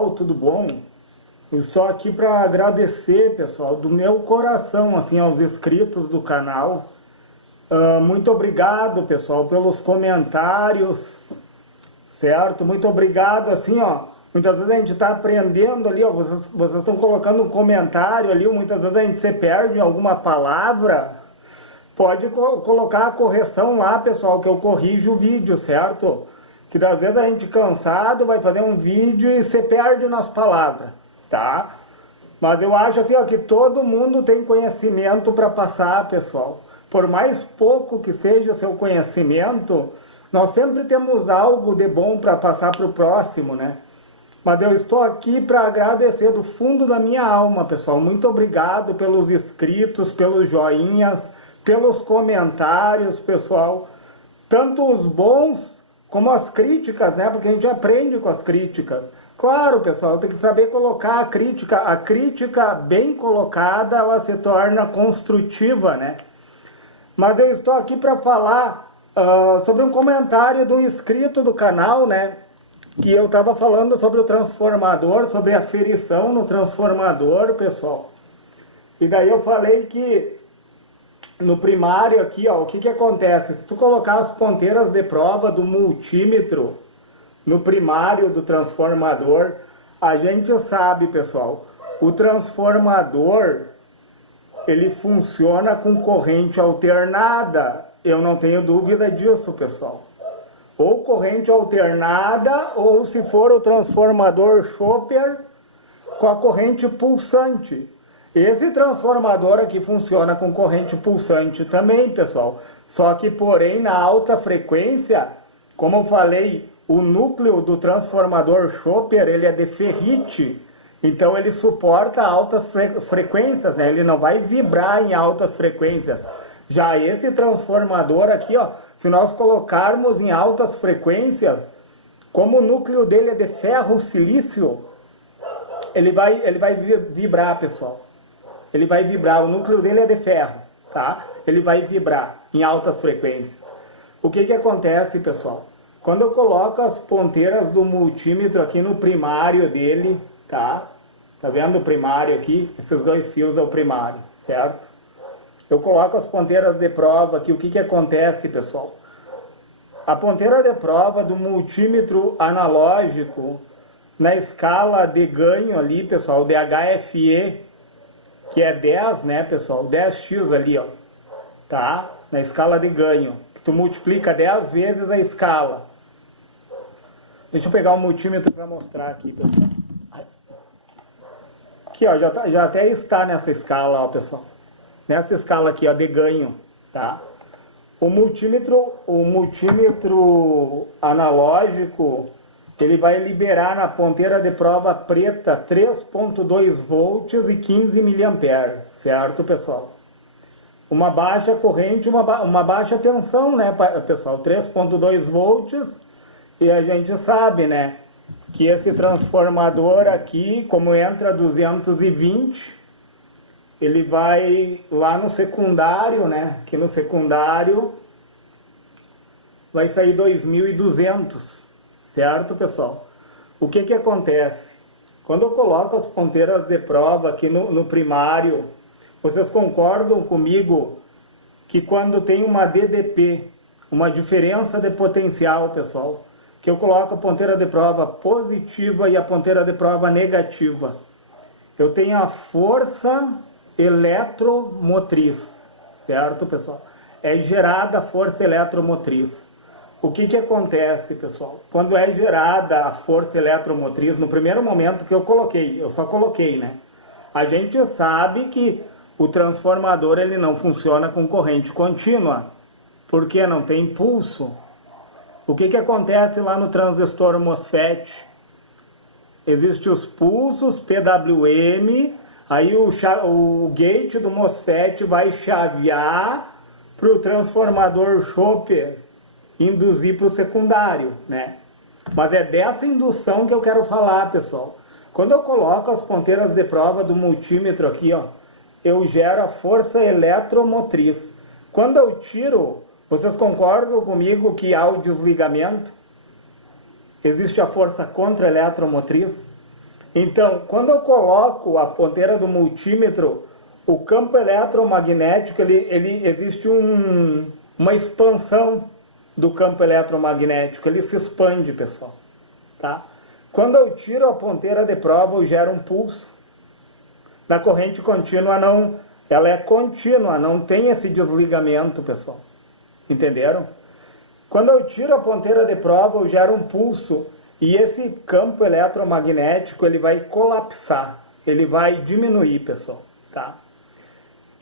pessoal, tudo bom? Estou aqui para agradecer, pessoal, do meu coração, assim, aos inscritos do canal. Muito obrigado, pessoal, pelos comentários, certo? Muito obrigado, assim, ó. Muitas vezes a gente está aprendendo ali, ó, vocês estão colocando um comentário ali, muitas vezes a gente se perde em alguma palavra. Pode colocar a correção lá, pessoal, que eu corrijo o vídeo, certo? Que às vezes a gente cansado vai fazer um vídeo e se perde nas palavras, tá? Mas eu acho assim, ó, que todo mundo tem conhecimento para passar, pessoal. Por mais pouco que seja o seu conhecimento, nós sempre temos algo de bom para passar para o próximo, né? Mas eu estou aqui para agradecer do fundo da minha alma, pessoal. Muito obrigado pelos inscritos, pelos joinhas, pelos comentários, pessoal. Tanto os bons como as críticas, né? Porque a gente aprende com as críticas. Claro, pessoal, tem que saber colocar a crítica. A crítica bem colocada, ela se torna construtiva, né? Mas eu estou aqui para falar sobre um comentário do inscrito do canal, né? Que eu estava falando sobre o transformador, sobre a aferição no transformador, pessoal. E daí eu falei que no primário aqui, ó, o que acontece? Se tu colocar as ponteiras de prova do multímetro no primário do transformador, a gente sabe, pessoal, o transformador, ele funciona com corrente alternada. Eu não tenho dúvida disso, pessoal. Ou corrente alternada, ou se for o transformador Chopper, com a corrente pulsante. Esse transformador aqui funciona com corrente pulsante também, pessoal. Só que, porém, na alta frequência, como eu falei, o núcleo do transformador Chopper, ele é de ferrite. Então, ele suporta altas frequências, né? Ele não vai vibrar em altas frequências. Já esse transformador aqui, ó, se nós colocarmos em altas frequências, como o núcleo dele é de ferro-silício, ele vai vibrar, pessoal. Ele vai vibrar, o núcleo dele é de ferro, tá? Ele vai vibrar em altas frequências. O que acontece, pessoal? Quando eu coloco as ponteiras do multímetro aqui no primário dele, tá? Tá vendo o primário aqui? Esses dois fios é o primário, certo? Eu coloco as ponteiras de prova aqui, o que acontece, pessoal? A ponteira de prova do multímetro analógico, na escala de ganho ali, pessoal, de HFE, que é 10, né, pessoal? 10x ali, ó, tá? Na escala de ganho. Tu multiplica 10 vezes a escala. Deixa eu pegar o multímetro para mostrar aqui, pessoal. Aqui, ó, já até está nessa escala, ó, pessoal. Nessa escala aqui, ó, de ganho, tá? O multímetro analógico, ele vai liberar na ponteira de prova preta 3.2 volts e 15 mA, certo, pessoal? Uma baixa corrente, uma baixa tensão, né, pessoal? 3.2 volts, e a gente sabe, né, que esse transformador aqui, como entra 220, ele vai lá no secundário, né? Aqui no secundário vai sair 2.200, certo, pessoal? O que acontece? Quando eu coloco as ponteiras de prova aqui no primário, vocês concordam comigo que quando tem uma DDP, uma diferença de potencial, pessoal, que eu coloco a ponteira de prova positiva e a ponteira de prova negativa, eu tenho a força eletromotriz, certo, pessoal? É gerada a força eletromotriz. O que acontece, pessoal? Quando é gerada a força eletromotriz, no primeiro momento que eu só coloquei, né? A gente sabe que o transformador ele não funciona com corrente contínua, porque não tem impulso. O que acontece lá no transistor MOSFET? Existem os pulsos PWM. Aí o gate do MOSFET vai chavear para o transformador Chopper induzir para o secundário, né? Mas é dessa indução que eu quero falar, pessoal. Quando eu coloco as ponteiras de prova do multímetro aqui, ó, eu gero a força eletromotriz. Quando eu tiro, vocês concordam comigo que há o desligamento? Existe a força contra-eletromotriz? Então, quando eu coloco a ponteira do multímetro, o campo eletromagnético, existe uma expansão do campo eletromagnético, ele se expande, pessoal. Tá? Quando eu tiro a ponteira de prova, eu gero um pulso. Na corrente contínua, não, ela é contínua, não tem esse desligamento, pessoal. Entenderam? Quando eu tiro a ponteira de prova, eu gero um pulso. E esse campo eletromagnético, ele vai colapsar, ele vai diminuir, pessoal, tá?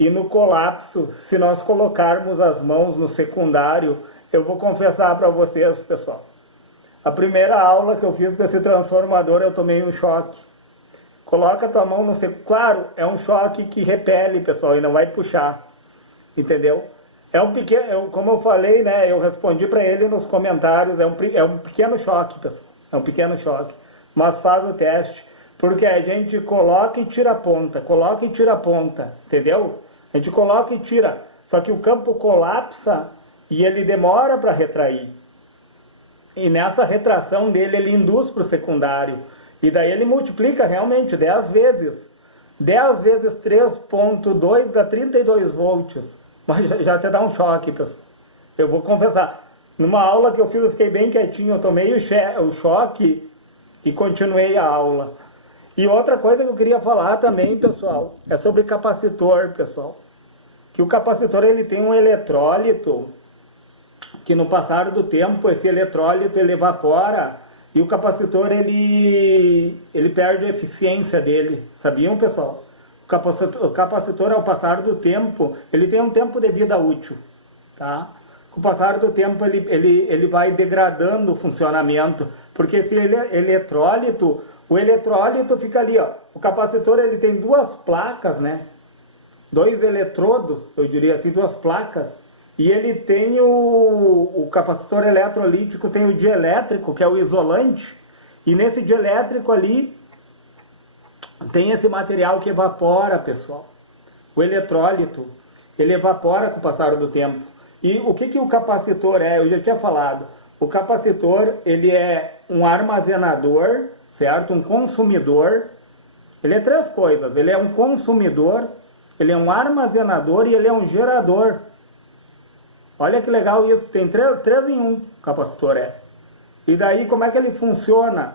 E no colapso, se nós colocarmos as mãos no secundário, eu vou confessar para vocês, pessoal, a primeira aula que eu fiz com esse transformador, eu tomei um choque. Coloca a tua mão no secundário, claro, é um choque que repele, pessoal, e não vai puxar, entendeu? É um pequeno, como eu falei, né, eu respondi para ele nos comentários, é um pequeno choque, pessoal. É um pequeno choque, mas faz o teste, porque a gente coloca e tira a ponta, entendeu? A gente coloca e tira, só que o campo colapsa e ele demora para retrair. E nessa retração dele, ele induz para o secundário, e daí ele multiplica realmente 10 vezes. 10 vezes 3.2 dá 32 volts, mas já te dá um choque, pessoal. Eu vou confessar. Numa aula que eu fiz, eu fiquei bem quietinho, eu tomei o choque e continuei a aula. E outra coisa que eu queria falar também, pessoal, é sobre capacitor, pessoal. Que o capacitor, ele tem um eletrólito, que no passar do tempo, esse eletrólito, ele evapora, e o capacitor, ele perde a eficiência dele. Sabiam, pessoal? O capacitor, ao passar do tempo, ele tem um tempo de vida útil, tá? Com o passar do tempo, ele vai degradando o funcionamento, porque esse eletrólito, o eletrólito fica ali, ó. O capacitor, ele tem duas placas, né? Dois eletrodos, eu diria assim, duas placas, e ele tem o capacitor eletrolítico, tem o dielétrico, que é o isolante, e nesse dielétrico ali, tem esse material que evapora, pessoal. O eletrólito, ele evapora com o passar do tempo. E o que o capacitor é? Eu já tinha falado. O capacitor, ele é um armazenador, certo? Um consumidor. Ele é três coisas. Ele é um consumidor, ele é um armazenador e ele é um gerador. Olha que legal isso. Tem três em um, o capacitor é. E daí, como é que ele funciona?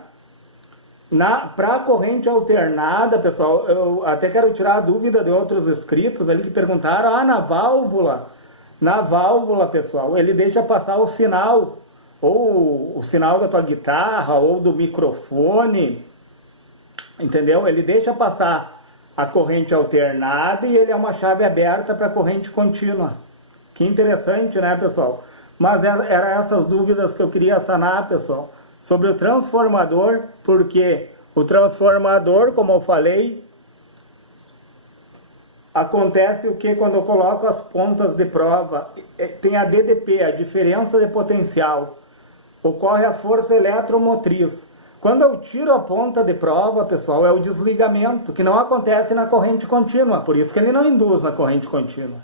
Para a corrente alternada, pessoal, eu até quero tirar a dúvida de outros inscritos ali que perguntaram, na válvula, pessoal, ele deixa passar o sinal, ou o sinal da tua guitarra, ou do microfone, entendeu? Ele deixa passar a corrente alternada e ele é uma chave aberta para a corrente contínua. Que interessante, né, pessoal? Mas eram essas dúvidas que eu queria sanar, pessoal, sobre o transformador, porque o transformador, como eu falei, acontece o que quando eu coloco as pontas de prova? Tem a DDP, a diferença de potencial. Ocorre a força eletromotriz. Quando eu tiro a ponta de prova, pessoal, é o desligamento, que não acontece na corrente contínua. Por isso que ele não induz na corrente contínua.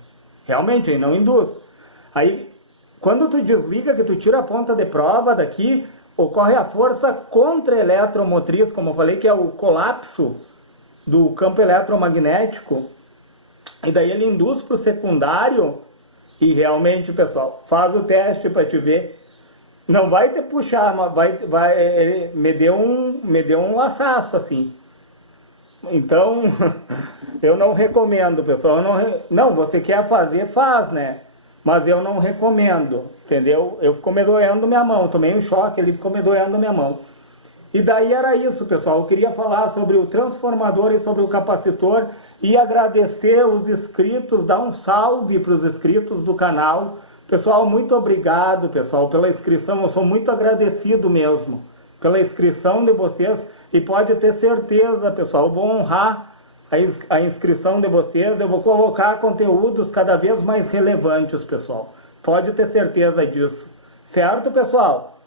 Realmente, ele não induz. Aí, quando tu desliga, que tu tira a ponta de prova daqui, ocorre a força contra-eletromotriz, como eu falei, que é o colapso do campo eletromagnético. E daí ele induz para o secundário e realmente, pessoal, faz o teste para te ver. Não vai te puxar, mas me deu um laçaço assim. Então, eu não recomendo, pessoal. Não, você quer fazer, faz, né? Mas eu não recomendo, entendeu? Eu ficou me doendo minha mão, tomei um choque, ele ficou me doendo minha mão. E daí era isso, pessoal. Eu queria falar sobre o transformador e sobre o capacitor e agradecer os inscritos, dar um salve para os inscritos do canal. Pessoal, muito obrigado, pessoal, pela inscrição. Eu sou muito agradecido mesmo pela inscrição de vocês e pode ter certeza, pessoal, eu vou honrar a inscrição de vocês, eu vou colocar conteúdos cada vez mais relevantes, pessoal. Pode ter certeza disso. Certo, pessoal?